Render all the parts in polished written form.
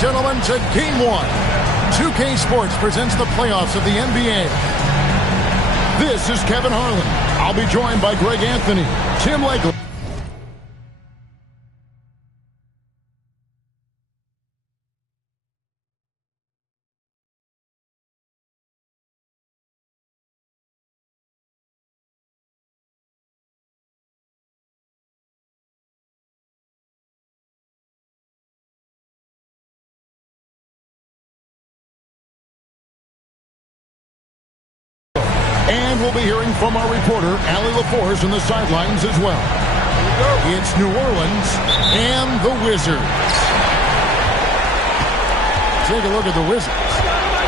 gentlemen, to Game 1. 2K Sports presents the playoffs of the NBA. This is Kevin Harlan. I'll be joined by Greg Anthony, Tim Legler. And we'll be hearing from our reporter, Allie LaForce, on the sidelines as well. It's New Orleans and the Wizards. Take a look at the Wizards.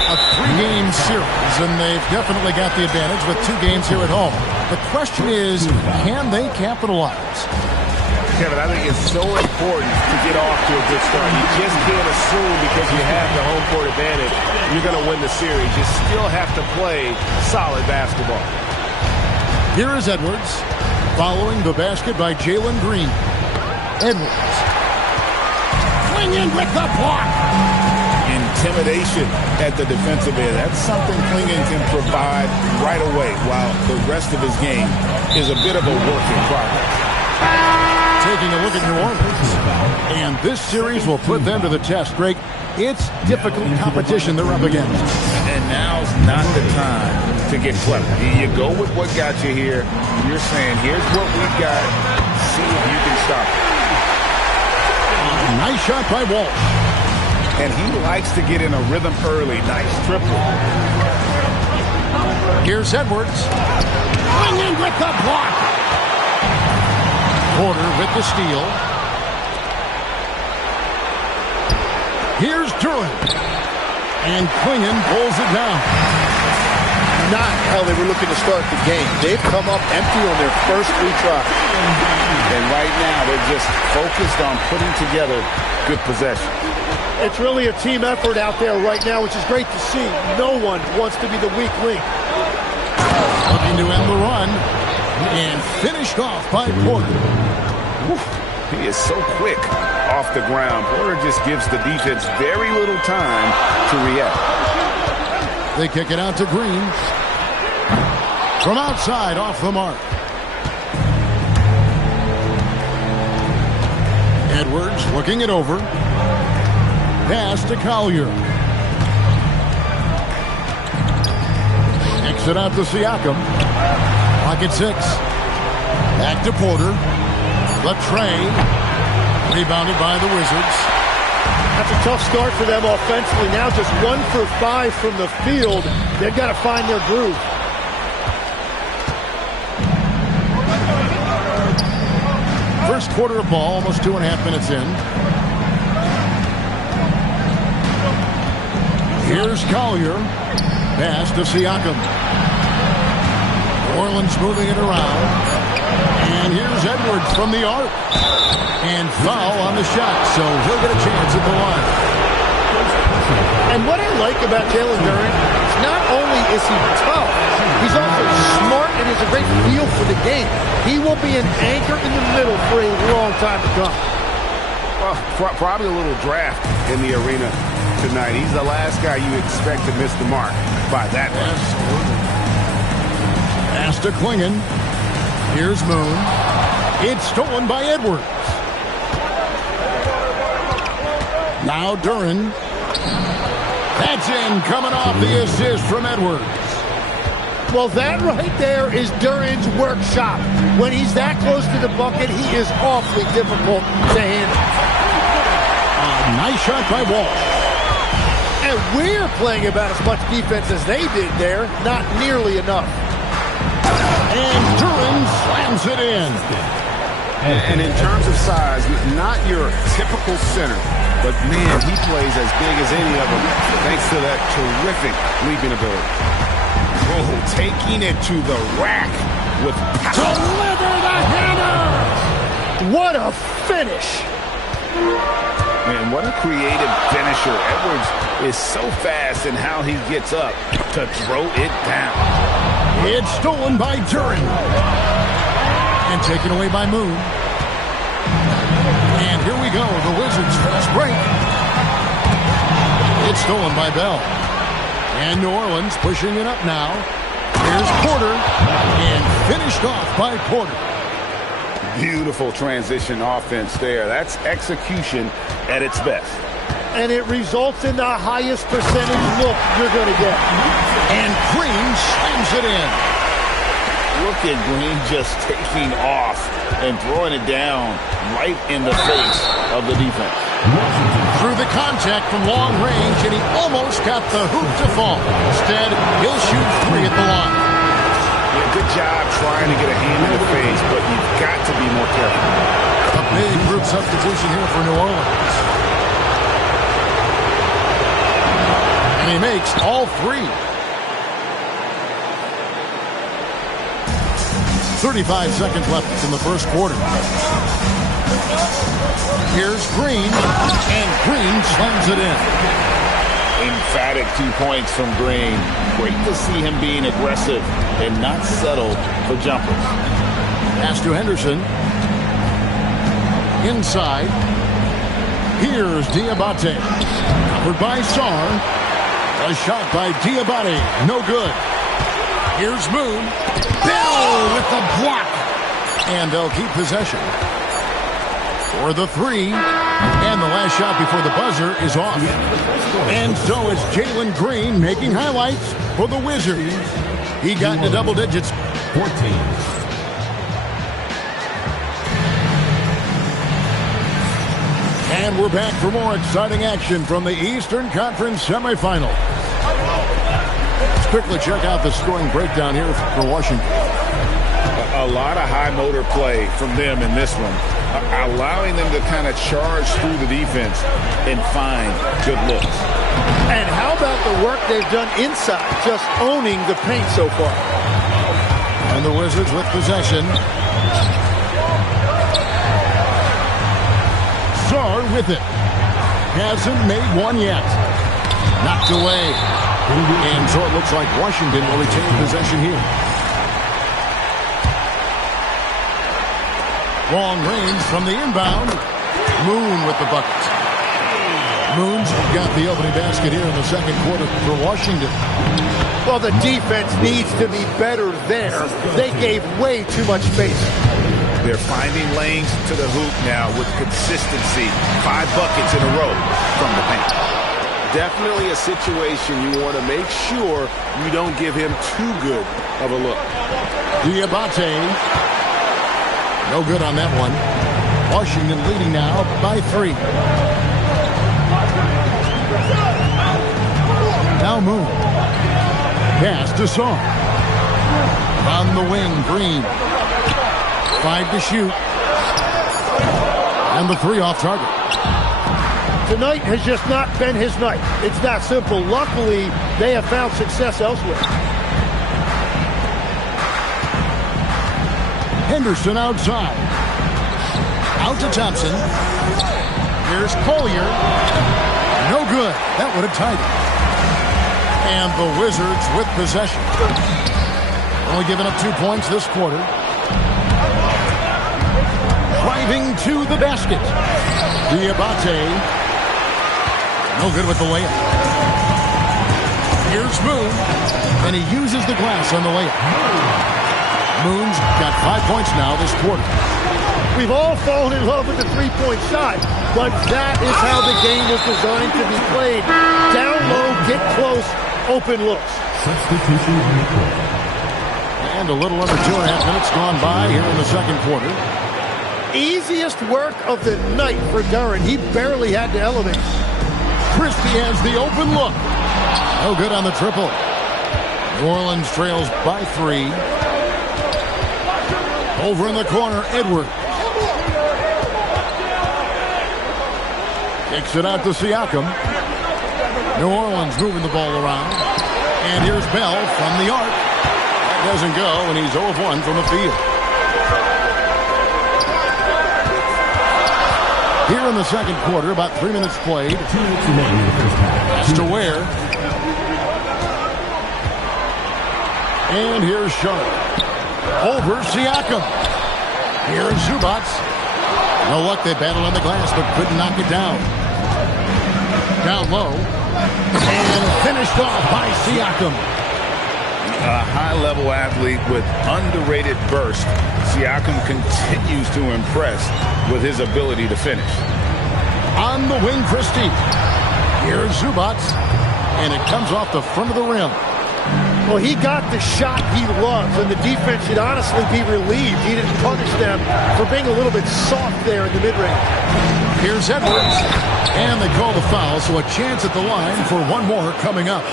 A 3-game series, and they've definitely got the advantage with 2 games here at home. The question is, can they capitalize? Kevin, I think it's so important to get off to a good start. You just can't assume because you have the home court advantage you're going to win the series. You still have to play solid basketball. Here is Edwards, following the basket by Jalen Green. Edwards. Clingan with the block. Intimidation at the defensive end. That's something Clingan can provide right away, while the rest of his game is a bit of a work in progress. Taking a look at New Orleans. And this series will put them to the test, Greg. It's difficult competition they're up against. And now's not the time to get clever. You go with what got you here. You're saying, here's what we got. See if you can stop it. Nice shot by Walsh. And he likes to get in a rhythm early. Nice triple. Here's Edwards. Clingan with the block. Porter with the steal. Here's Durant. And Clingan pulls it down. Not how they were looking to start the game. They've come up empty on their first 3 tries. And right now, they're just focused on putting together good possession. It's really a team effort out there right now, which is great to see. No one wants to be the weak link. Looking to end the run. And finished off by Porter. He is so quick off the ground. Porter just gives the defense very little time to react. They kick it out to Green. From outside, off the mark. Edwards looking it over. Pass to Collier. Kicks it out to Siakam. Pocket 6. Back to Porter. Latrey. Rebounded by the Wizards. That's a tough start for them offensively. Now just 1 for 5 from the field. They've got to find their groove. First quarter of ball, almost 2.5 minutes in. Here's Collier. Pass to Siakam. New Orleans moving it around. And here's Edwards from the arc. And foul on the shot, so he'll get a chance at the line. And what I like about Jalen Duren is not only is he tough, he's also smart and has a great feel for the game. He will be an anchor in the middle for a long time to come. Well, probably a little draft in the arena tonight. He's the last guy you expect to miss the mark by that much. Pass to Clingan. Here's Moon. It's stolen by Edwards. Now Duren. That's in, coming off the assist from Edwards. Well, that right there is Duren's workshop. When he's that close to the bucket, he is awfully difficult to handle. Nice shot by Walsh. And we're playing about as much defense as they did there. Not nearly enough. And Duren slams it in. And in terms of size, not your typical center. But, man, he plays as big as any of them thanks to that terrific leaping ability. Oh, taking it to the rack with power. Deliver the hammer! What a finish! Man, what a creative finisher. Edwards is so fast in how he gets up to throw it down. It's stolen by Duren. And taken away by Moon. And here we go, the Wizards fast break. It's stolen by Bell. And New Orleans pushing it up now. Here's Porter. And finished off by Porter. Beautiful transition offense there. That's execution at its best. And it results in the highest percentage look you're going to get. And Green slams it in. Look at Green just taking off and throwing it down right in the face of the defense. Through the contact from long range, and he almost got the hoop to fall. Instead, he'll shoot 3 at the line. Yeah, good job trying to get a hand in the face, but you've got to be more careful. A big group substitution here for New Orleans. And he makes all 3. 35 seconds left in the first quarter. Here's Green, and Green slams it in. Emphatic 2 points from Green. Great to see him being aggressive and not settle for jumpers. Pass to Henderson. Inside. Here's Diabate. Covered by Sarr. A shot by Diabate. No good. Here's Moon. Bell with the block. And they'll keep possession. For the 3. And the last shot before the buzzer is off. And so it's Jalen Green making highlights for the Wizards. He got into double digits. 14. And we're back for more exciting action from the Eastern Conference semifinal. Let's quickly check out the scoring breakdown here for Washington. A lot of high motor play from them in this one, allowing them to kind of charge through the defense and find good looks. And how about the work they've done inside, just owning the paint so far? And the Wizards with possession. Sarr with it. Hasn't made one yet. Knocked away. And so it looks like Washington will retain possession here. Long range from the inbound. Moon with the bucket. Moon's got the opening basket here in the second quarter for Washington. Well, the defense needs to be better there. They gave way too much space. They're finding lanes to the hoop now with consistency. 5 buckets in a row from the paint. Definitely a situation you want to make sure you don't give him too good of a look. Diabate. No good on that one. Washington leading now by 3. Now Moon. Pass to Sarr. On the wing, Green. 5 to shoot. And the 3 off target. Tonight has just not been his night. It's that simple. Luckily, they have found success elsewhere. Henderson outside. Out to Thompson. Here's Collier. No good. That would have tied it. And the Wizards with possession. Only giving up 2 points this quarter. Driving to the basket. Diabate. No good with the layup. Here's Moon. And he uses the glass on the layup. Moon's got 5 points now this quarter. We've all fallen in love with the three-point shot, but that is how the game was designed to be played. Down low, get close, open looks. And a little under 2.5 minutes gone by here in the second quarter. Easiest work of the night for Duren. He barely had to elevate. Christie has the open look. No good on the triple. New Orleans trails by 3. Over in the corner, Edward. Kicks it out to Siakam. New Orleans moving the ball around. And here's Bell from the arc. That doesn't go, and he's 0 of 1 from the field. Here in the second quarter, about 3 minutes played. Pass to Ware. And here's Sharp. Over Siakam. Here's Zubac. No luck, they battled on the glass, but couldn't knock it down. Down low. And finished off by Siakam. A high-level athlete with underrated burst. Siakam continues to impress with his ability to finish. On the wing, Christie. Here's Zubac. And it comes off the front of the rim. Well, he got the shot he loves, and the defense should honestly be relieved. He didn't punish them for being a little bit soft there in the mid-range. Here's Edwards. And they call the foul, so a chance at the line for one more coming up.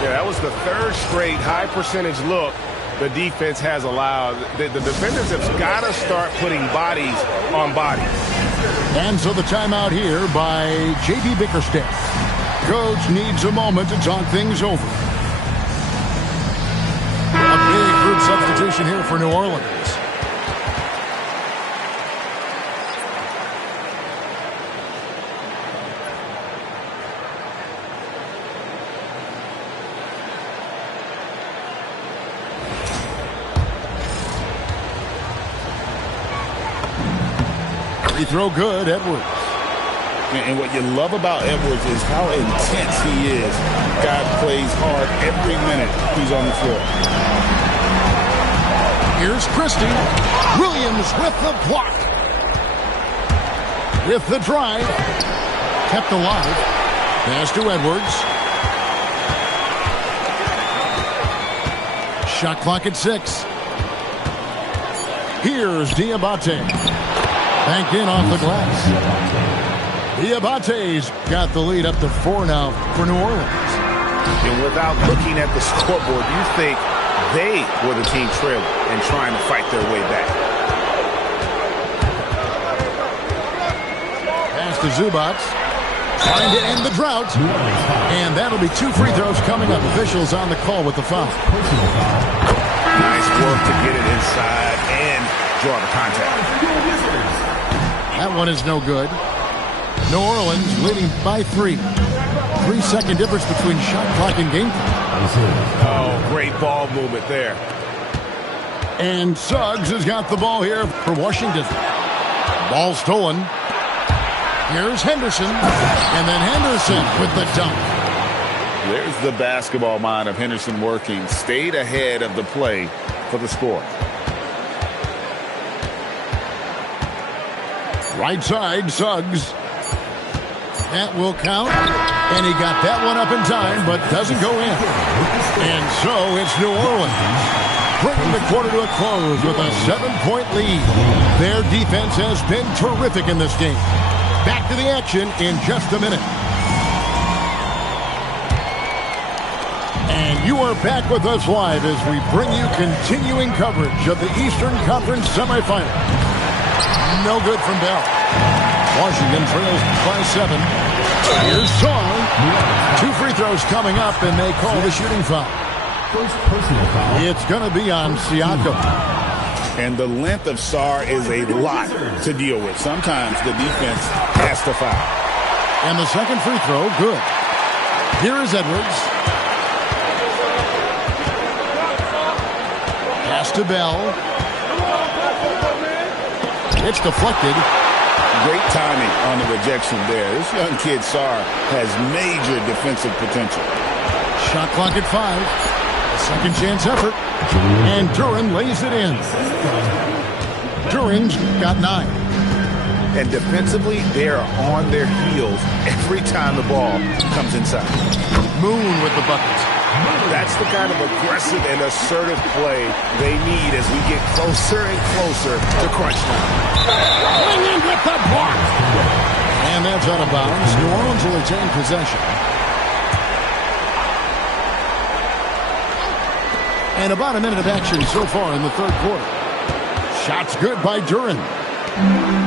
Yeah, that was the third straight high-percentage look the defense has allowed. The defenders have got to start putting bodies on bodies. And so the timeout here by J.B. Bickerstaff. Coach needs a moment to talk things over. A big group substitution here for New Orleans. Free throw good, Edwards. And what you love about Edwards is how intense he is. Guy plays hard every minute he's on the floor. Here's Christie. Williams with the block. With the drive. Kept alive. Pass to Edwards. Shot clock at 6. Here's Diabate. Banked in off the glass. Diabate's got the lead up to 4 now for New Orleans. And without looking at the scoreboard, you think they were the team trailing and trying to fight their way back. Pass to Zubac. Trying to end the drought. And that'll be 2 free throws coming up. Officials on the call with the foul. Nice work to get it inside and draw the contact. That one is no good. New Orleans leading by 3. 3-second difference between shot clock and game clock. Oh, great ball movement there. And Suggs has got the ball here for Washington. Ball stolen. Here's Henderson. And then Henderson with the dunk. There's the basketball mind of Henderson working. Stayed ahead of the play for the score. Right side, Suggs. That will count. And he got that one up in time, but doesn't go in. And so it's New Orleans bringing the quarter to a close with a 7-point lead. Their defense has been terrific in this game. Back to the action in just a minute. And you are back with us live as we bring you continuing coverage of the Eastern Conference semifinal. No good from Bell. Washington trails by 7. Here's Song. 2 free throws coming up, and they call the shooting foul. First personal foul. It's going to be on Siakam. And the length of Sarr is a lot to deal with. Sometimes the defense has to foul. And the second free throw, good. Here is Edwards. Pass to Bell. It's deflected. Great timing on the rejection there. This young kid, Sarr, has major defensive potential. Shot clock at 5. A second chance effort. And Duren lays it in. Duren's got 9. And defensively, they are on their heels every time the ball comes inside. Moon with the bucket. That's the kind of aggressive and assertive play they need as we get closer and closer to crunch time. Going in with the block. And that's out of bounds. New Orleans will retain possession. And about a minute of action so far in the third quarter. Shots good by Duren.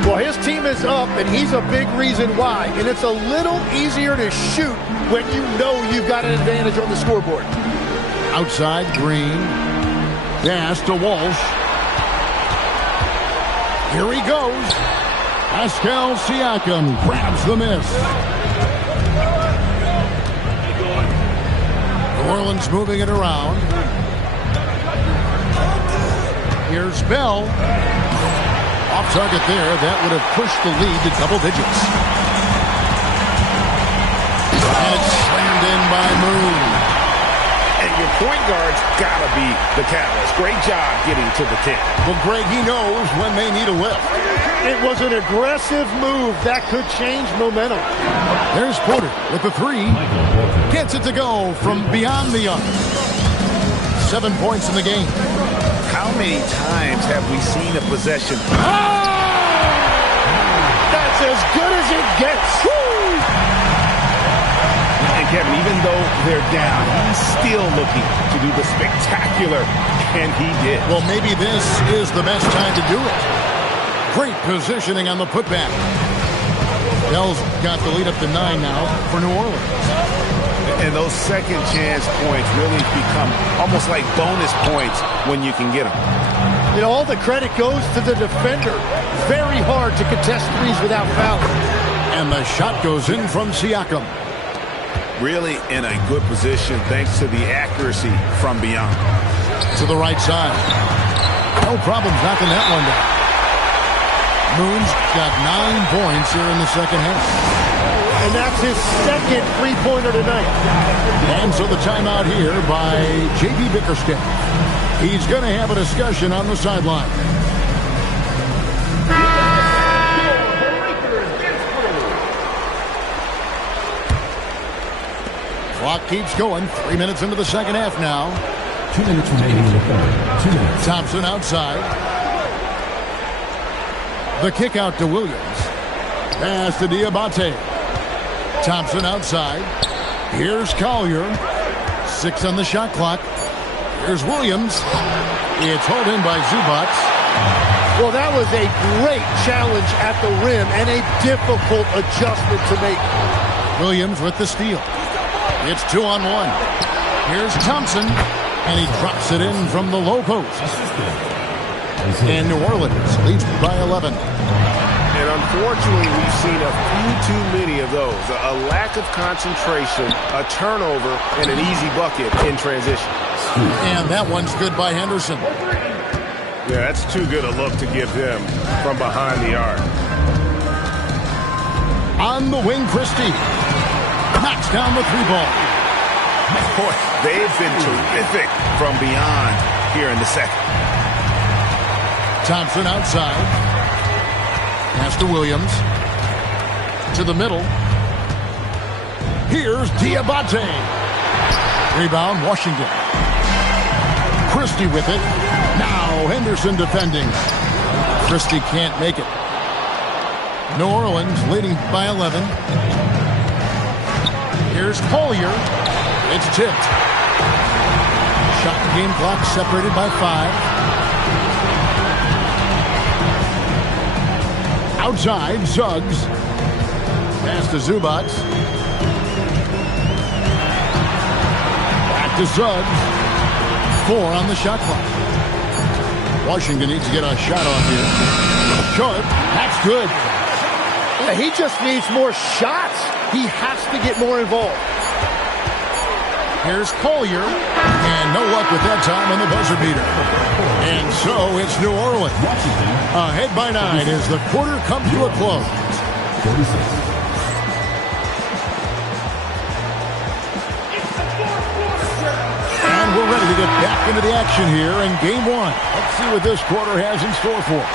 Well, his team is up, and he's a big reason why. And it's a little easier to shoot when you know you've got an advantage on the scoreboard. Outside, Green. Pass to Walsh. Here he goes. Pascal Siakam grabs the miss. New Orleans moving it around. Here's Bell. Off target there. That would have pushed the lead to double digits. And it's by Moon. And your point guard's got to be the catalyst. Great job getting to the 10. Well, Greg, he knows when they need a lift. It was an aggressive move that could change momentum. There's Porter with the three. Gets it to go from beyond the arc. 7 points in the game. How many times have we seen a possession? That's as good as it gets. And Kevin, even though they're down, he's still looking to do the spectacular, and he did. Well, maybe this is the best time to do it. Great positioning on the putback. Dell's got the lead up to 9 now for New Orleans. And those second chance points really become almost like bonus points when you can get them. You know, all the credit goes to the defender. Very hard to contest threes without fouling. And the shot goes in from Siakam. Really in a good position thanks to the accuracy from beyond. To the right side. No problems knocking that one down. Moon's got 9 points here in the second half. And that's his second three-pointer tonight. And so the timeout here by J.B. Bickerstaff. He's going to have a discussion on the sideline. Clock keeps going. 3 minutes into the second half now. 2 minutes remaining in the third. 2 minutes. Thompson outside. The kick out to Williams. Pass to Diabate. Thompson outside. Here's Collier. 6 on the shot clock. Here's Williams. It's hauled in by Zubac. Well, that was a great challenge at the rim and a difficult adjustment to make. Williams with the steal. It's 2-on-1. Here's Thompson. And he drops it in from the low post. And New Orleans leads by 11. And unfortunately, we've seen a few too many of those. A lack of concentration, a turnover, and an easy bucket in transition. And that one's good by Henderson. Yeah, that's too good a look to give them from behind the arc. On the wing, Christie. Knocks down the three ball. Boy, they've been terrific from beyond here in the second. Thompson outside. Pass to Williams. To the middle. Here's Diabate. Rebound, Washington. Christie with it. Now Henderson defending. Christie can't make it. New Orleans leading by 11. Here's Collier. It's tipped. Shot game clock separated by 5. Outside, Suggs. Pass to Zubac. Back to Suggs. 4 on the shot clock. Washington needs to get a shot off here. Short. That's good. Yeah, he just needs more shots. He has to get more involved. Here's Collier. And no luck with that time on the buzzer beater. And so it's New Orleans. Ahead by 9 as the quarter comes to a close. 46. And we're ready to get back into the action here in game 1. Let's see what this quarter has in store for us.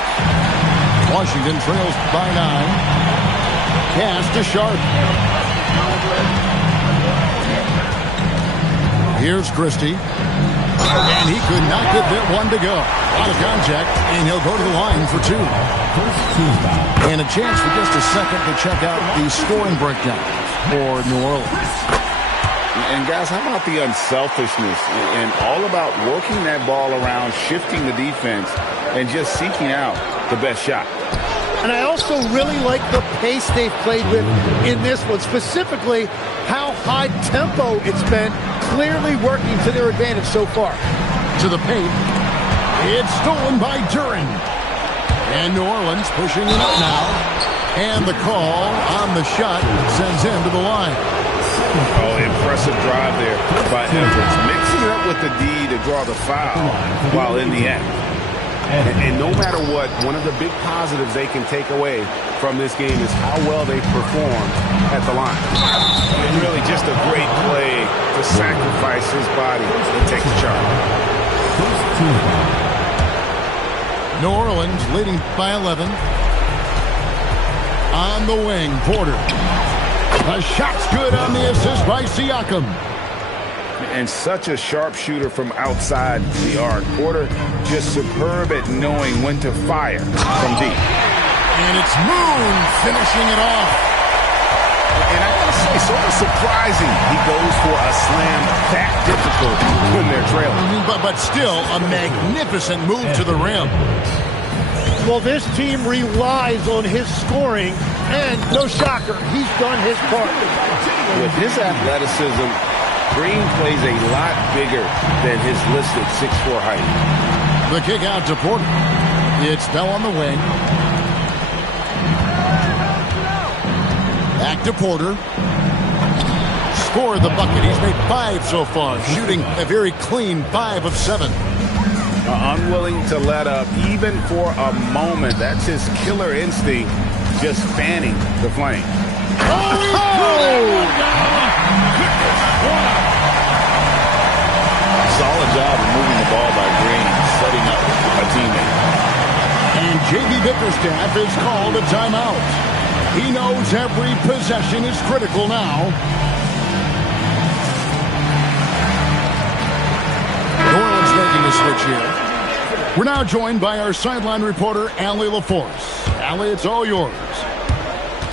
Washington trails by 9. Pass to Sharp. Here's Christie. And he could not get that one to go. Out of contact, and he'll go to the line for 2. And a chance for just a second to check out the scoring breakdown for New Orleans. And guys, how about the unselfishness and all about working that ball around, shifting the defense, and just seeking out the best shot. And I also really like the pace they've played with in this one, specifically how high tempo it's been, clearly working to their advantage so far. To the paint. It's stolen by Duren. And New Orleans pushing it up now. And the call on the shot sends him to the line. Oh, impressive drive there by Edwards. Mixing it up with the D to draw the foul while in the act. And no matter what, one of the big positives they can take away from this game is how well they performed at the line. And really just a great play sacrifice his body and take the charge. First team foul. New Orleans leading by 11. On the wing, Porter. A shot's good on the assist by Siakam. And such a sharpshooter from outside the arc. Porter just superb at knowing when to fire from deep. And it's Moon finishing it off. And I gotta say, sort of surprising he goes for a slam that difficult when they're trailing. But still, a magnificent move to the rim. Well, this team relies on his scoring, and no shocker, he's done his part. With his athleticism, Green plays a lot bigger than his listed 6'4" height. The kick out to Porter. It's Bell on the wing. Back to Porter. Score the bucket. He's made 5 so far, shooting a very clean 5 of 7. Unwilling to let up even for a moment. That's his killer instinct, just fanning the flame. Solid job of moving the ball by Green, setting up a teammate. And J.B. Bickerstaff is called a timeout. He knows every possession is critical now. New Orleans making a switch here. We're now joined by our sideline reporter, Allie LaForce. Allie, it's all yours.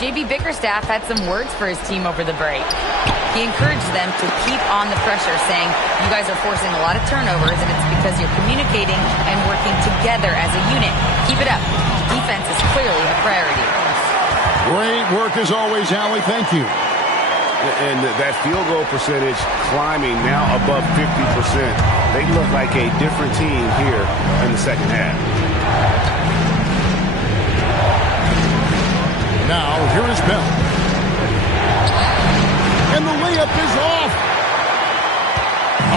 J.B. Bickerstaff had some words for his team over the break. He encouraged them to keep on the pressure, saying, you guys are forcing a lot of turnovers, and it's because you're communicating and working together as a unit. Keep it up. Defense is clearly a priority. Great work as always, Allie. Thank you. And that field goal percentage climbing now above 50%. They look like a different team here in the second half. Now, here is Bell. And the layup is off.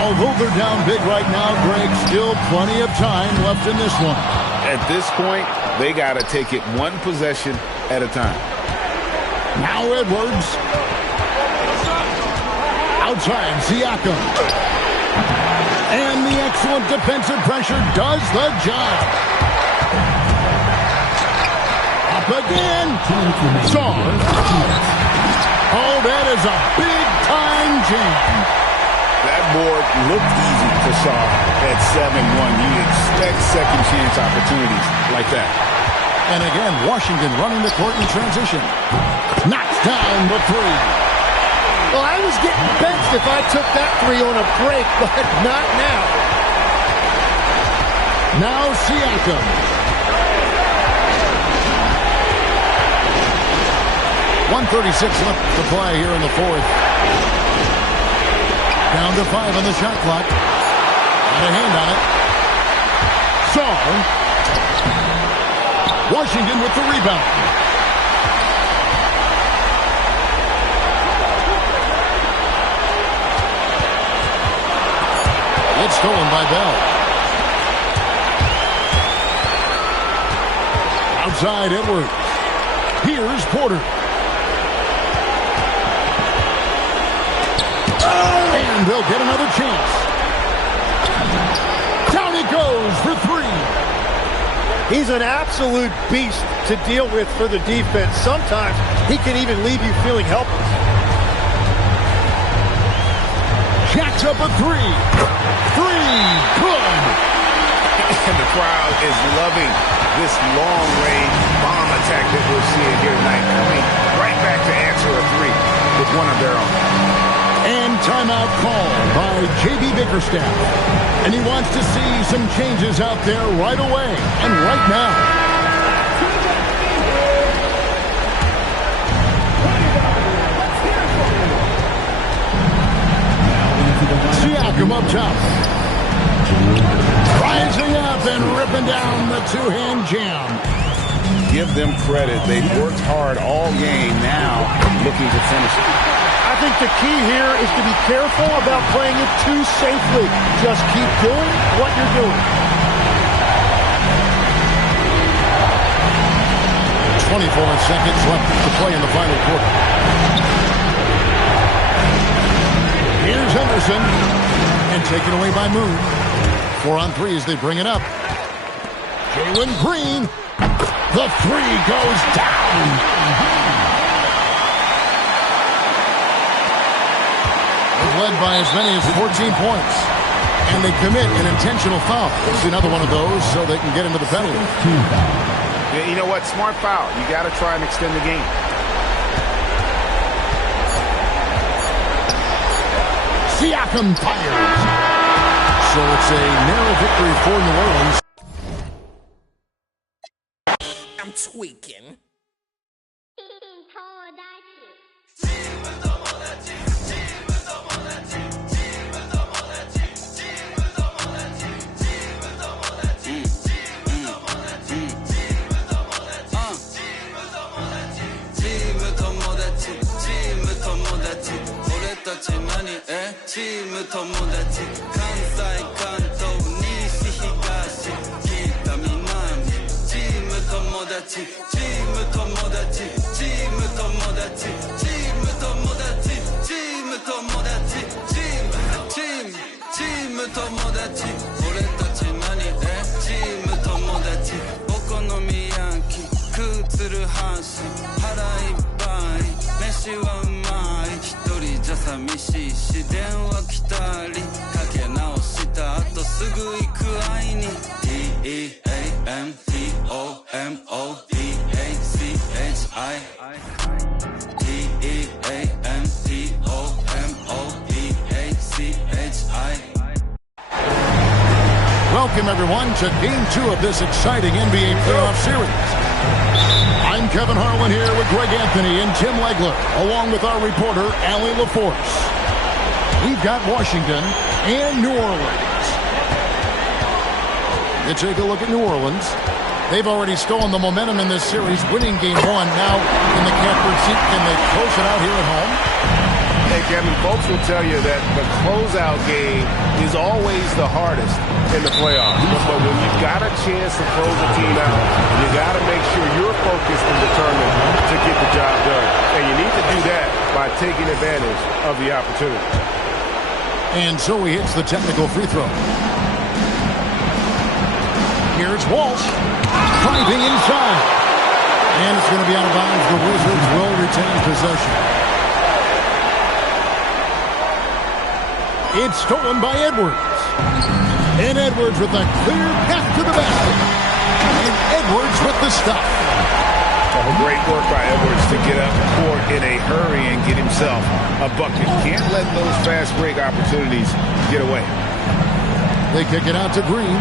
Although they're down big right now, Greg, still plenty of time left in this one. At this point, they got to take it one possession at a time. Now Edwards. Outside, Siakam. And the excellent defensive pressure does the job. Up again. Shaw. Oh, that is a big-time jam. That board looked easy to Shaw at 7-1. You expect second-chance opportunities like that. And again, Washington running the court in transition. Knocks down the 3. Well, I was getting benched if I took that 3 on a break, but not now. Now Siakam. 1:36 left to play here in the 4th. Down to 5 on the shot clock. Got a hand on it. Shaw. Washington with the rebound. It's stolen by Bell. Outside Edwards. Here's Porter. And they'll get another chance. Down he goes for 3. He's an absolute beast to deal with for the defense. Sometimes he can even leave you feeling helpless. Jacks up a 3. 3. Good. And the crowd is loving this long-range bomb attack that we're seeing here tonight. Coming right back to answer a 3 with one of their own. And timeout called by J.B. Bickerstaff. And he wants to see some changes out there right away and right now. Siakam up top. Rising up and ripping down the 2-hand jam. Give them credit. They've worked hard all game, now looking to finish it. I think the key here is to be careful about playing it too safely. Just keep doing what you're doing. 24 seconds left to play in the final quarter. Here's Henderson. And taken away by Moon. 4 on 3 as they bring it up. Jalen Green. The three goes down. They're led by as many as 14 points. And they commit an intentional foul. It's another one of those so they can get into the penalty. Yeah, you know what? Smart foul. You got to try and extend the game. Siakam fires. So it's a narrow victory for New Orleans. I'm tweaking. Welcome, everyone, to Game 2 of this exciting NBA playoff series. I'm Kevin Harlan here with Greg Anthony and Tim Legler, along with our reporter, Allie LaForce. We've got Washington and New Orleans. You take a look at New Orleans. They've already stolen the momentum in this series, winning Game 1. Now in the catbird seat, can they close it out here at home? Hey, Kevin, folks will tell you that the closeout game is always the hardest in the playoffs. But when you've got a chance to close a team out, you got to make sure you're focused and determined to get the job done. And you need to do that by taking advantage of the opportunity. And so he hits the technical free throw. Here's Walsh, driving inside. And it's going to be out of bounds. The Wizards will retain possession. It's stolen by Edwards. And Edwards with a clear path to the basket. And Edwards with the stop. Oh, great work by Edwards to get up court in a hurry and get himself a bucket. Can't let those fast break opportunities get away. They kick it out to Green.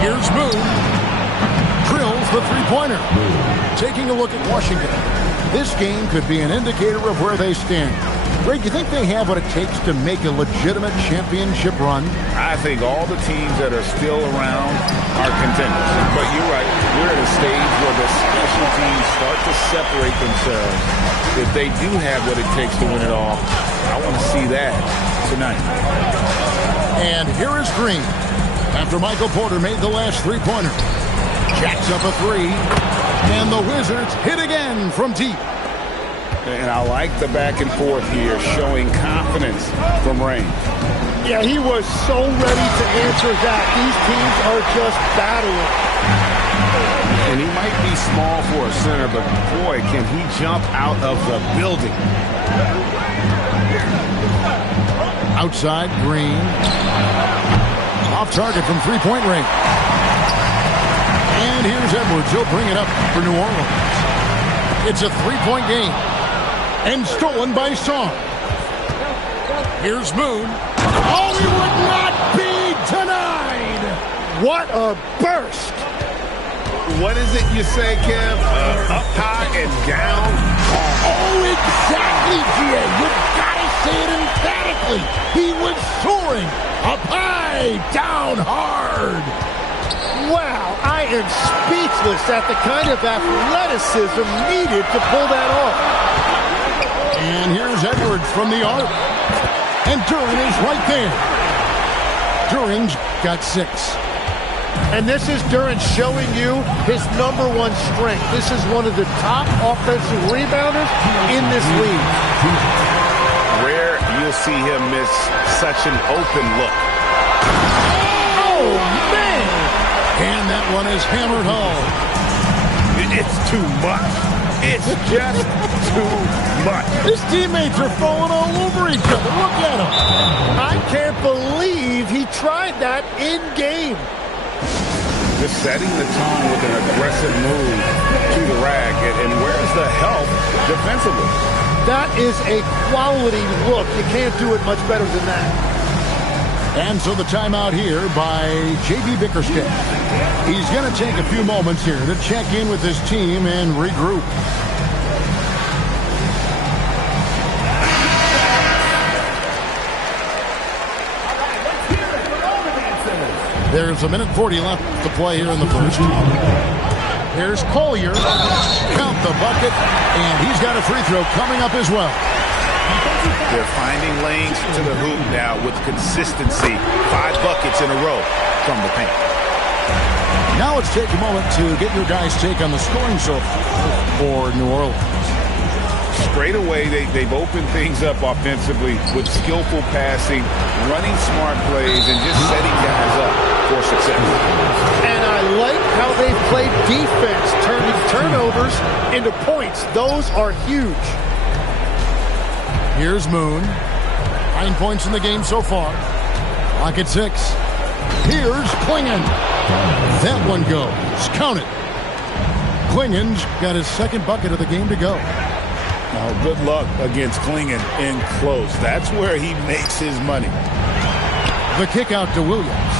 Here's Moon. Drills the three-pointer. Taking a look at Washington. This game could be an indicator of where they stand. Greg, you think they have what it takes to make a legitimate championship run? I think all the teams that are still around are contenders. But you're right. We're at a stage where the special teams start to separate themselves. If they do have what it takes to win it all, I want to see that tonight. And here is Green. After Michael Porter made the last three-pointer. Jacks up a three. And the Wizards hit again from deep. And I like the back and forth here, showing confidence from Rain. Yeah, he was so ready to answer that. These teams are just battling. And he might be small for a center, but boy, can he jump out of the building. Outside, Green. Off target from three-point range. And here's Edwards. He'll bring it up for New Orleans. It's a three-point game. And stolen by Song. Here's Moon. Oh, he would not be denied! What a burst! What is it you say, Kev? Up high and down? Oh, exactly, G.A. You've got to say it emphatically. He was soaring. Up high, down hard. Wow, I am speechless at the kind of athleticism needed to pull that off. And here's Edwards from the arc. And Duren is right there. Duren's got 6. And this is Duren showing you his #1 strength. This is one of the top offensive rebounders in this league. Rare to see him miss such an open look. Oh, man! And that one is hammered home. It's too much. It's just too much. His teammates are falling all over each other. Look at him. I can't believe he tried that in game. Just setting the tone with an aggressive move to the rack. And where's the help defensively? That is a quality look. You can't do it much better than that. And so the timeout here by J.B. Bickerstaff. He's going to take a few moments here to check in with his team and regroup. There's 1:40 left to play here in the first. Here's Collier. Count the bucket. And he's got a free throw coming up as well. They're finding lanes to the hoop now with consistency. 5 buckets in a row from the paint. Now let's take a moment to get your guys' take on the scoring so far for New Orleans. Straight away, they've opened things up offensively with skillful passing, running smart plays, and just setting guys up for success. And I like how they've played defense, turning turnovers into points. Those are huge. Here's Moon. 9 points in the game so far. Clock at 6. Here's Clingan. That one goes. Count it. Clingan's got his second bucket of the game to go. Oh, good luck against Clingan in close. That's where he makes his money. The kick out to Williams.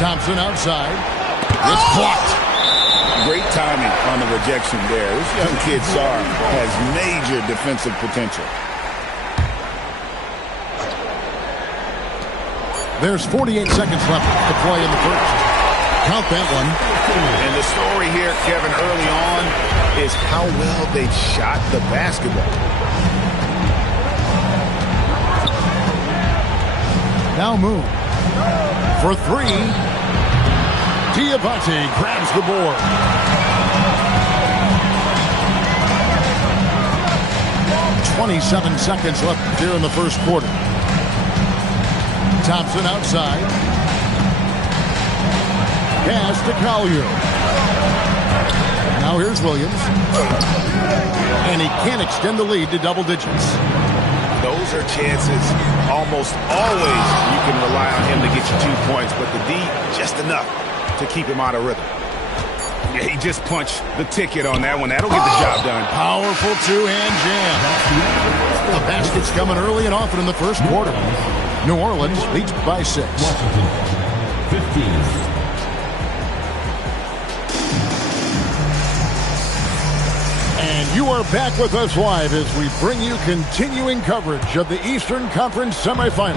Thompson outside. It's blocked. Great timing on the rejection there. This young kid, Sarr, has major defensive potential. There's 48 seconds left to play in the first. Count that one. And the story here, Kevin, early on is how well they shot the basketball. Now Moon. For 3. Diabate grabs the board. .27 seconds left here in the first quarter. Thompson outside. Pass to Collier. Now here's Williams. And he can't extend the lead to double digits. Those are chances almost always you can rely on him to get you 2 points, but the D, just enough to keep him out of rhythm. Yeah, he just punched the ticket on that one. That'll get the job done. Powerful two-hand jam. The basket's coming early and often in the first quarter. New Orleans leads by 6. Washington, 15. And you are back with us live as we bring you continuing coverage of the Eastern Conference semifinals.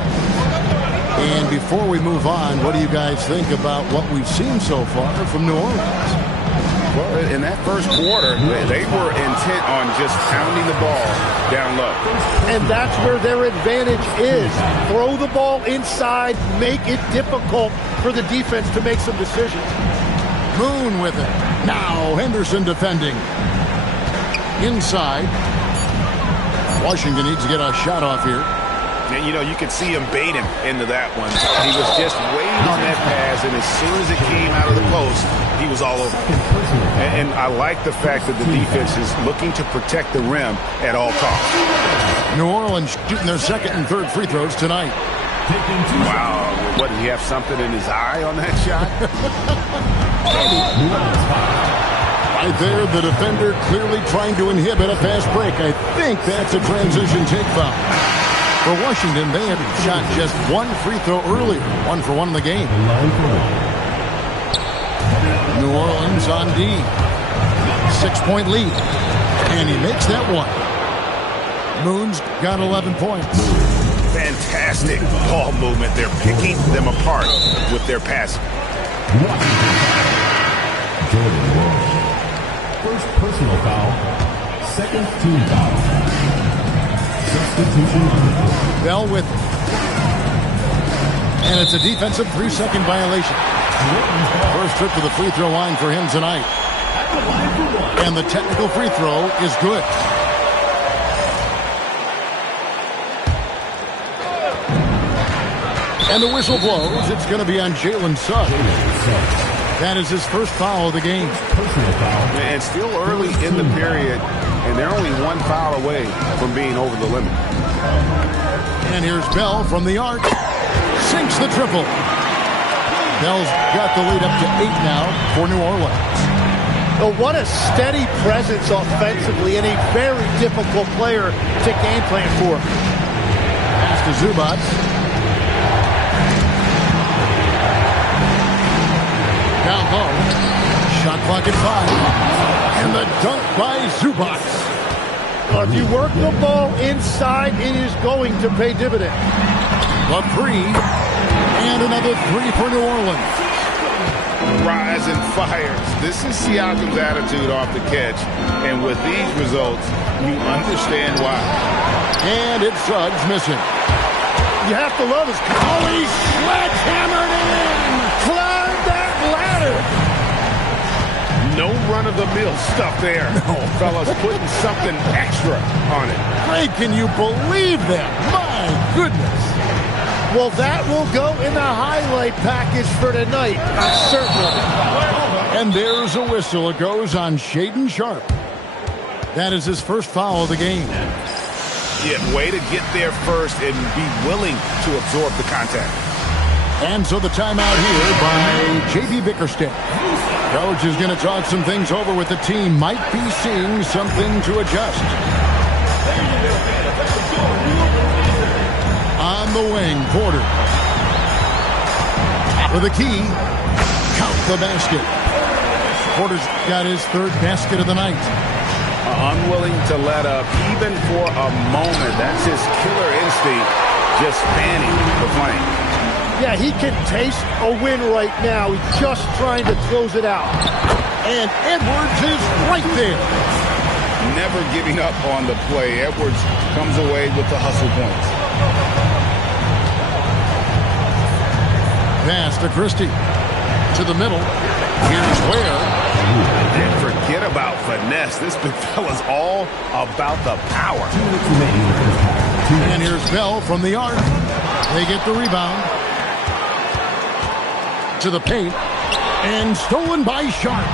And before we move on, what do you guys think about what we've seen so far from New Orleans? Well, in that first quarter, they were intent on just pounding the ball down low. And that's where their advantage is. Throw the ball inside, make it difficult for the defense to make some decisions. Moon with it. Now Henderson defending. Inside. Washington needs to get a shot off here. And, you know, you could see him bait him into that one. He was just waiting on that pass, and as soon as it came out of the post, he was all over. And I like the fact that the defense is looking to protect the rim at all costs. New Orleans shooting their second and third free throws tonight. Wow. What, did he have something in his eye on that shot? Right there, the defender clearly trying to inhibit a fast break. I think that's a transition take foul. For Washington, they had shot just one free throw earlier. 1 for 1 in the game. New Orleans on D. 6-point lead. And he makes that one. Moon's got 11 points. Fantastic ball movement. They're picking them apart with their passing. Jordan Walsh. First personal foul. Second team foul. Substitution on the court. Bell with it. And it's a defensive 3-second violation. First trip to the free throw line for him tonight. And the technical free throw is good. And the whistle blows. It's going to be on Jalen Suggs. That is his first foul of the game. And still early in the period, and they're only one foul away from being over the limit. And here's Bell from the arc. Sinks the triple. Bell's got the lead up to 8 now for New Orleans. Oh, what a steady presence offensively and a very difficult player to game plan for. Pass to Zubac. Down low. Shot clock at 5. And the dunk by Zubac. Well, if you work the ball inside, it is going to pay dividends. The 3. And another 3 for New Orleans. Rising fires. This is Siakam's attitude off the catch. And with these results, you understand why. And it's Suggs missing. You have to love his... Oh, he sledgehammered it in! Climb that ladder! No run-of-the-mill stuff there. No. Fellas putting something extra on it. Greg, can you believe that? My goodness. Well, that will go in the highlight package for tonight. I'm certain of it. And there's a whistle. It goes on Shaedon Sharpe. That is his first foul of the game. Yeah, way to get there first and be willing to absorb the contact. And so the timeout here by J.B. Bickerstaff. Coach is going to talk some things over with the team. Might be seeing something to adjust. On the wing, Porter. With a key. Count the basket. Porter's got his 3rd basket of the night. Unwilling to let up even for a moment. That's his killer instinct, just fanning the flame. Yeah, he can taste a win right now. He's just trying to close it out. And Edwards is right there. Never giving up on the play. Edwards comes away with the hustle points. Pass to Christie. To the middle. Here's Ware. And forget about finesse. This big fella's all about the power. And here's Bell from the arc. They get the rebound. To the paint. And stolen by Sharpe.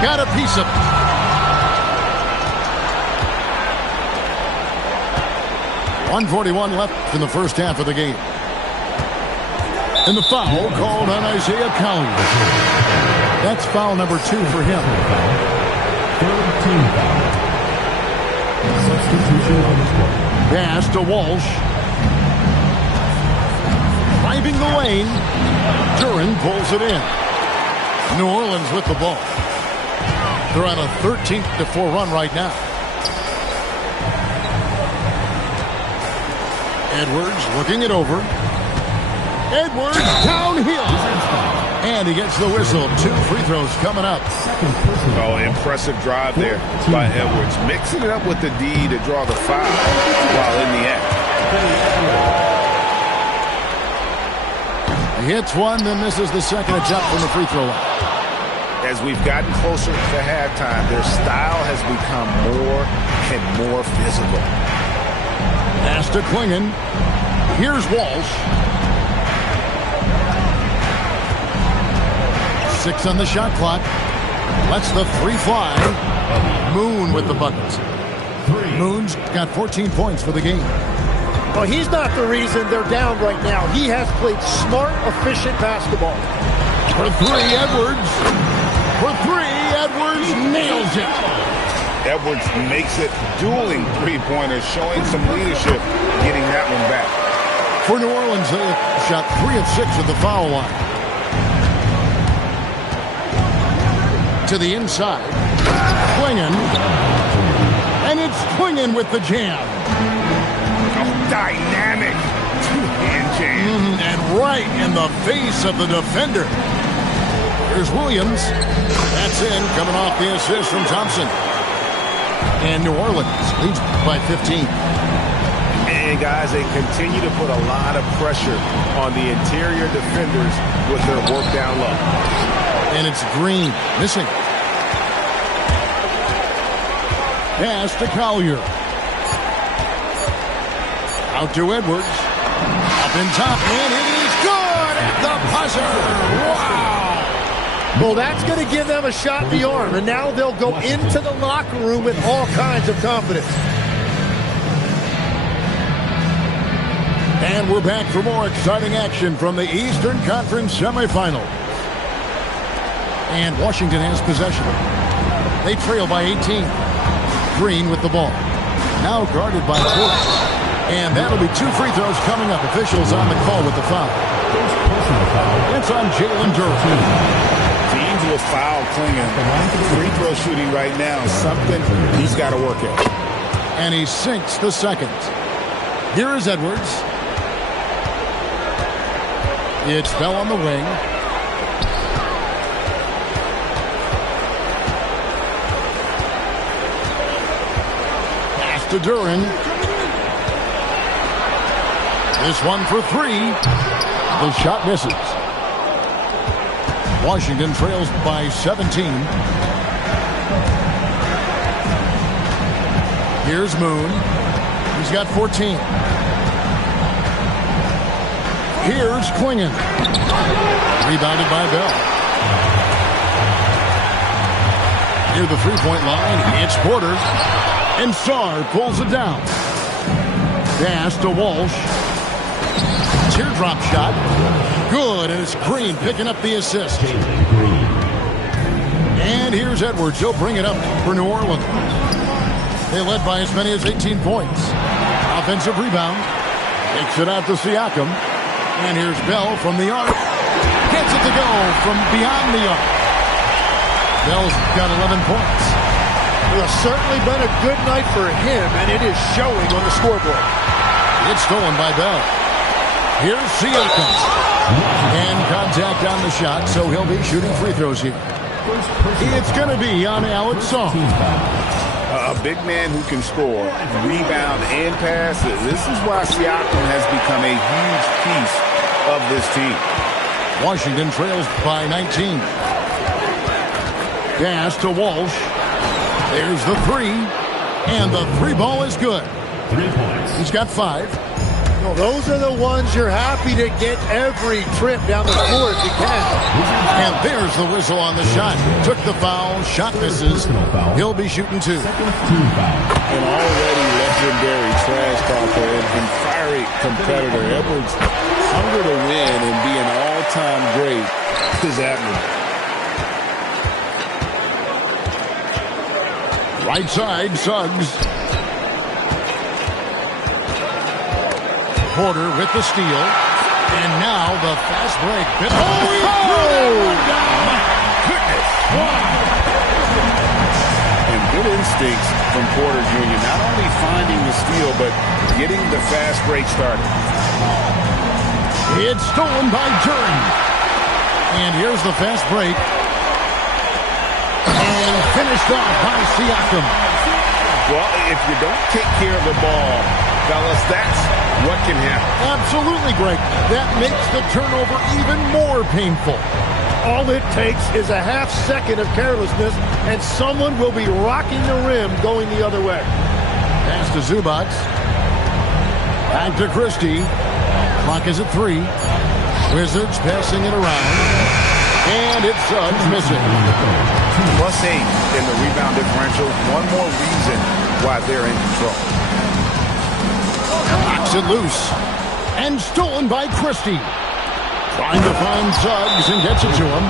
Got a piece of it. .141 left in the first half of the game. And the foul called on Isaiah Collier. That's foul number 2 for him. 3rd team foul. Substitution on the court. Pass to Walsh. Driving the lane. Duren pulls it in. New Orleans with the ball. They're on a 13-4 run right now. Edwards looking it over. Edwards downhill. And he gets the whistle. 2 free throws coming up. Oh, impressive drive there by Edwards. Mixing it up with the D to draw the foul while in the act. He hits one, then misses the second attempt from the free throw line. As we've gotten closer to halftime, their style has become more and more physical. Pass to Clingan. Here's Walsh. 6 on the shot clock. Lets the 3 fly. Moon with the buckets. Moon's got 14 points for the game. Well, he's not the reason they're down right now. He has played smart, efficient basketball. For 3, Edwards. For 3, Edwards nails it. Edwards makes it dueling three-pointers, showing some leadership, getting that one back. For New Orleans, they shot 3 of 6 at the foul line. To the inside. Clingan. And it's Clingan with the jam. Oh, dynamic two-hand jam. And right in the face of the defender. Here's Williams. That's in, coming off the assist from Thompson. And New Orleans leads by 15. And guys, they continue to put a lot of pressure on the interior defenders with their work down low. And it's Green missing. Pass to Collier. Out to Edwards. in top, and it is good at the buzzer. Wow! Well, that's going to give them a shot in the arm, and now they'll go into the locker room with all kinds of confidence. And we're back for more exciting action from the Eastern Conference semifinal. And Washington has possession. They trail by 18. Green with the ball. Now guarded by Porter. And that'll be 2 free throws coming up. Officials on the call with the foul. It's on Jalen Duren. Teams will foul Clingan. Free throw shooting right now. Something he's got to work at. And he sinks the second. Here is Edwards. It's Bell on the wing. Pass to Duren. This one for 3. The shot misses. Washington trails by 17. Here's Moon. He's got 14. Here's Clingan. Rebounded by Bell. Near the three-point line, it's Porter. And Sarr pulls it down. Pass to Walsh. Teardrop shot. Good, and it's Green picking up the assist. And here's Edwards. He'll bring it up for New Orleans. They led by as many as 18 points. Offensive rebound. Takes it out to Siakam. And here's Bell from the arc. Gets it to go from beyond the arc. Bell's got 11 points. It's certainly been a good night for him, and it is showing on the scoreboard. It's stolen by Bell. Here's Siakam. And contact on the shot, so he'll be shooting free throws here. It's going to be on Alex Sarr. A big man who can score, rebound, and pass. This is why Siakam has become a huge piece of this team. Washington trails by 19. Pass to Walsh. There's the 3. And the 3 ball is good. 3 points. He's got 5. Well, those are the ones you're happy to get every trip down the floor if you can. And there's the whistle on the shot. Took the foul. Shot misses. He'll be shooting 2. An already legendary trash talker and fiery competitor. Edwards, hunger to win and be an all-time great is happening. Right side, Suggs. Porter with the steal. And now the fast break. My goodness. And good instincts from Porter Jr. Not only finding the steal, but getting the fast break started. It's stolen by Duren. And here's the fast break. And finished off by Siakam. Well, if you don't take care of the ball, fellas, that's what can happen. Absolutely, Greg. That makes the turnover even more painful. All it takes is a half second of carelessness, and someone will be rocking the rim going the other way. Pass to Zubac. Back to Christie. Clock is at 3. Wizards passing it around. And it's Suggs missing. +8 in the rebound differential. One more reason why they're in control. Knocks it loose. And stolen by Christie. Trying to find Suggs and gets it to him.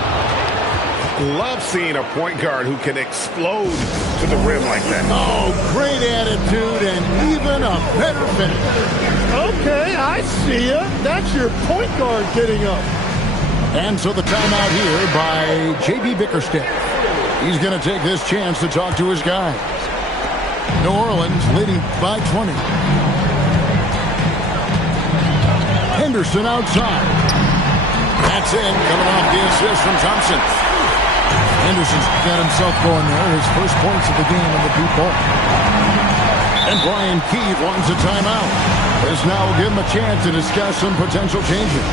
Love seeing a point guard who can explode to the rim like that. Oh, great attitude and even a better finish. Okay, I see ya. That's your point guard getting up. And so the timeout here by J.B. Bickerstaff. He's going to take this chance to talk to his guys. New Orleans leading by 20. Henderson outside. That's in, coming off the assist from Thompson. Henderson's got himself going there. His first points of the game in the deep ball. And Brian Keefe wants a timeout. This now will give him a chance to discuss some potential changes.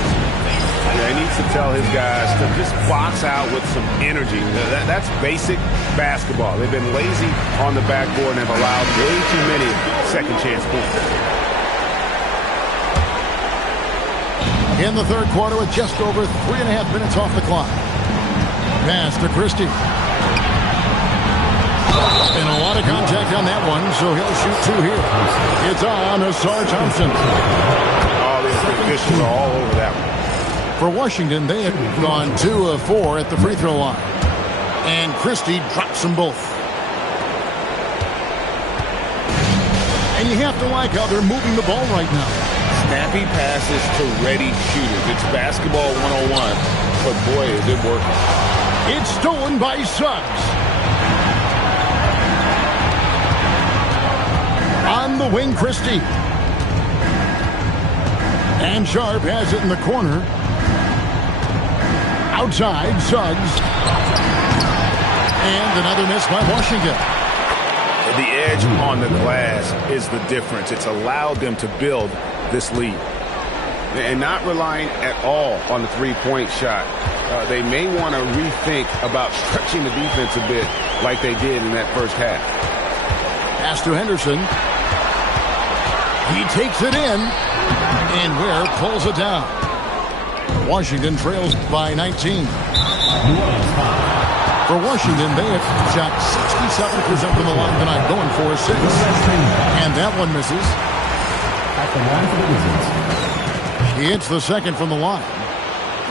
Yeah, he needs to tell his guys to just box out with some energy. That's basic basketball. They've been lazy on the backboard and have allowed way too many second chance points. in the third quarter with just over 3.5 minutes off the clock. Pass to Christie. And a lot of contact on that one, so he'll shoot two here. It's on Ausar Thompson. All the officials are all over that one. For Washington, they have gone 2 of 4 at the free throw line. And Christie drops them both. And you have to like how they're moving the ball right now. Snappy passes to ready shooters. It's basketball 101, but boy, is it working. It's stolen by Suggs. On the wing, Christie. And Sharp has it in the corner. Outside, Suggs. And another miss by Washington. The edge on the glass is the difference. It's allowed them to build this lead. And not relying at all on the three-point shot. They may want to rethink about stretching the defense a bit like they did in that first half. Pass to Henderson. He takes it in. And Ware pulls it down. Washington trails by 19. For Washington, they have shot 67% from the line tonight, going for 6. And that one misses. At the line for the Wizards. He hits the second from the line.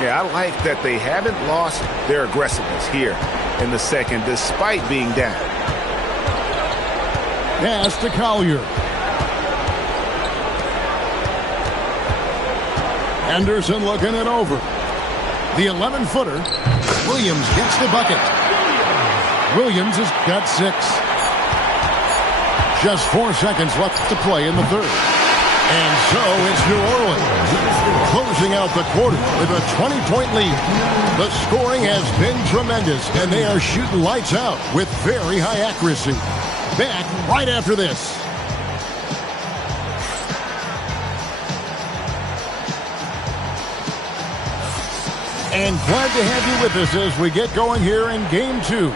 Yeah, I like that they haven't lost their aggressiveness here in the second, despite being down. Pass to Collier. Henderson looking it over. The 11-footer. Williams gets the bucket. Williams has got 6. Just 4 seconds left to play in the third. And so it's New Orleans closing out the quarter with a 20-point lead. The scoring has been tremendous, and they are shooting lights out with very high accuracy. Back right after this. And glad to have you with us as we get going here in Game 2.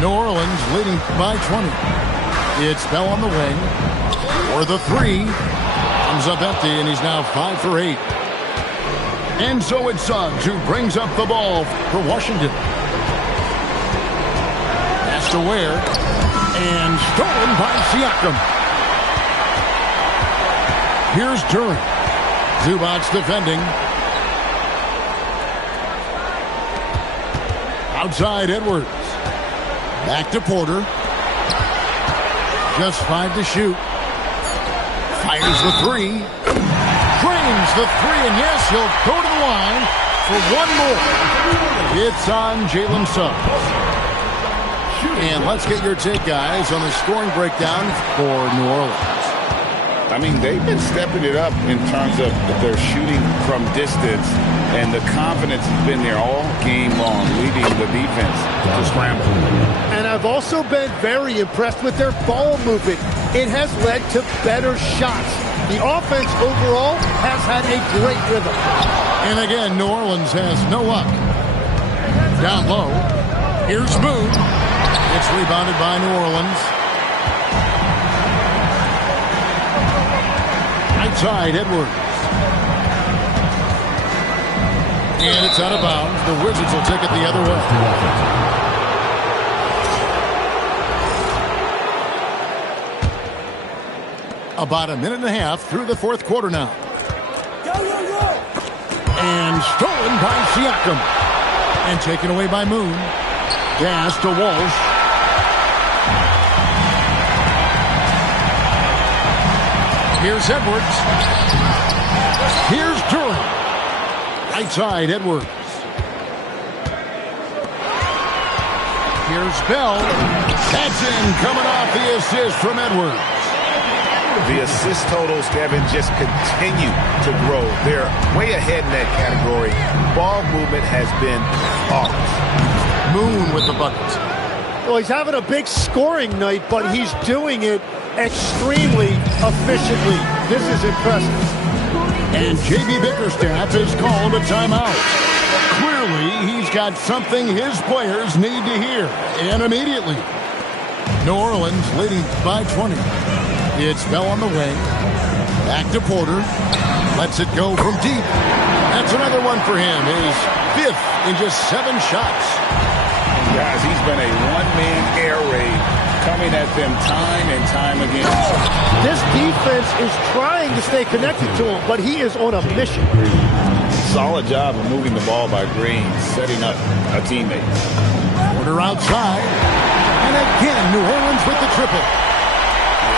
New Orleans leading by 20. It's Bell on the wing. For the 3. Comes up empty, and he's now 5 for 8. And so it's Suggs who brings up the ball for Washington. Pass to Ware. And stolen by Siakam. Here's Duren. Zubac's defending. Outside Edwards. Back to Porter. Just 5 to shoot. Fires the 3. Drains the 3, and yes, he'll go to the line for one more. It's on Jalen Suggs. And let's get your take, guys, on the scoring breakdown for New Orleans. I mean, they've been stepping it up in terms of their shooting from distance, and the confidence has been there all game long, leading the defense to scramble. And I've also been very impressed with their ball movement. It has led to better shots. The offense overall has had a great rhythm. And again, New Orleans has no luck. Down low. Here's Moon. It's rebounded by New Orleans. Outside Edwards. And it's out of bounds. The Wizards will take it the other way. About a minute and a half through the fourth quarter now. And stolen by Siakam. And taken away by Moon. Pass to Walsh. Here's Edwards. Here's Duren. Right side, Edwards. Here's Bell. That's in, coming off the assist from Edwards. The assist totals, Kevin, just continue to grow. They're way ahead in that category. Ball movement has been flawless. Moon with the buckets. Well, he's having a big scoring night, but he's doing it extremely efficiently. This is impressive. And J.B. Bickerstaff has called a timeout. Clearly, he's got something his players need to hear, and immediately. New Orleans leading by 20. It's Bell on the wing. Back to Porter. Lets it go from deep. That's another one for him. His 5th in just 7 shots. Guys, he's been a one-man air raid coming at them time and time again. This defense is trying to stay connected to him, but he is on a mission. Solid job of moving the ball by Green, setting up a teammate. Porter outside. And again, New Orleans with the triple.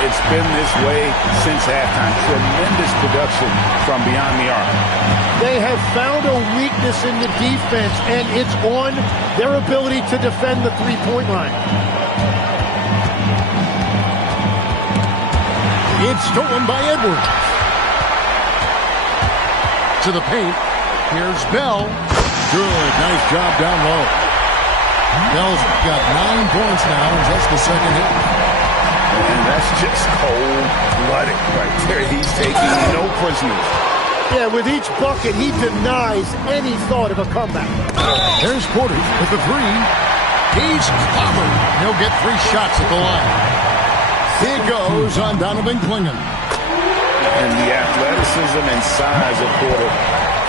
It's been this way since halftime. Tremendous production from beyond the arc. They have found a weakness in the defense, and it's on their ability to defend the three-point line. It's stolen by Edwards. To the paint. Here's Bell. Good. Nice job down low. Bell's got 9 points now in just the second hit. And that's just cold-blooded right there. He's taking no prisoners. Yeah, with each bucket, he denies any thought of a comeback. There's Porter with the 3. He's covered. He'll get 3 shots at the line. He goes on Donovan Clingan. And the athleticism and size of Porter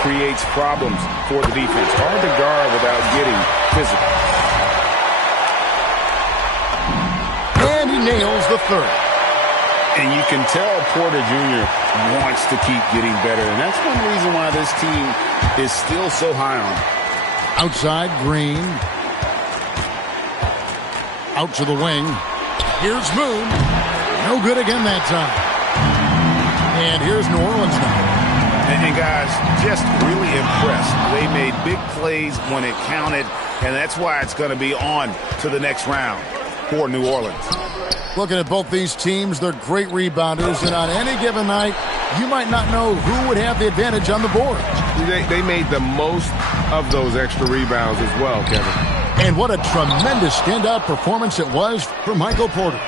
creates problems for the defense. Hard to guard without getting physical. And he nails the 3rd. And you can tell Porter Jr. wants to keep getting better. And that's one reason why this team is still so high on him. Outside, Green. Out to the wing. Here's Moon. No good again that time. And here's New Orleans now. And guys, just really impressed. They made big plays when it counted, and that's why it's going to be on to the next round for New Orleans. Looking at both these teams, they're great rebounders, and on any given night, you might not know who would have the advantage on the board. They made the most of those extra rebounds as well, Kevin. And what a tremendous standout performance it was from Michael Porter.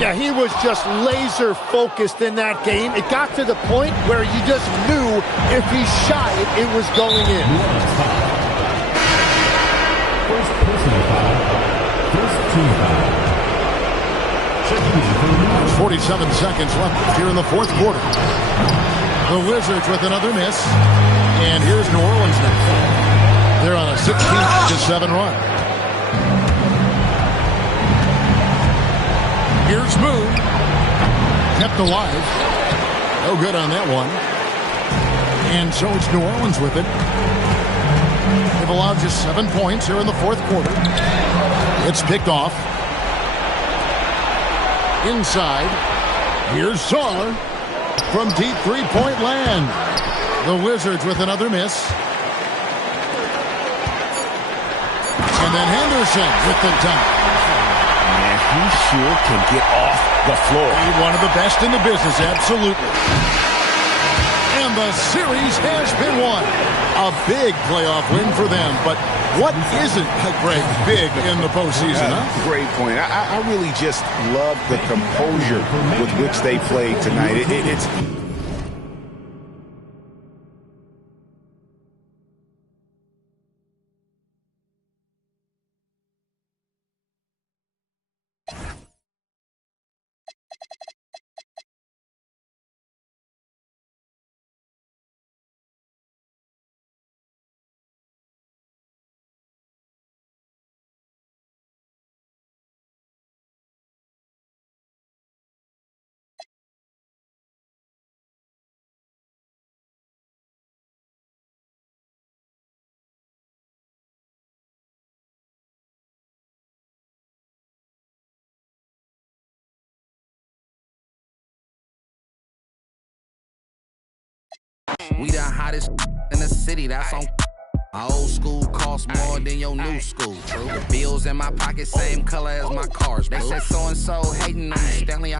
Yeah, he was just laser focused in that game. It got to the point where you just knew if he shot it, it was going in. First personal foul. First team foul. There's 47 seconds left here in the 4th quarter. The Wizards with another miss. And here's New Orleans now. They're on a 16-7 run. Here's Moon. Kept alive. No good on that one. And so it's New Orleans with it. They've allowed just 7 points here in the 4th quarter. It's picked off. Inside. Here's Saul from deep three-point land. The Wizards with another miss. And then Henderson with the dunk. And he sure can get off the floor. One of the best in the business, absolutely. And the series has been won. A big playoff win for them, but what isn't, Greg, big in the postseason, huh? Great point. I really just love the composure with which they played tonight. It's We the hottest in the city, that's on. My old school costs more than your new school. True. The bills in my pocket, same color as my cars. They said so-and-so hating on me, Stanley.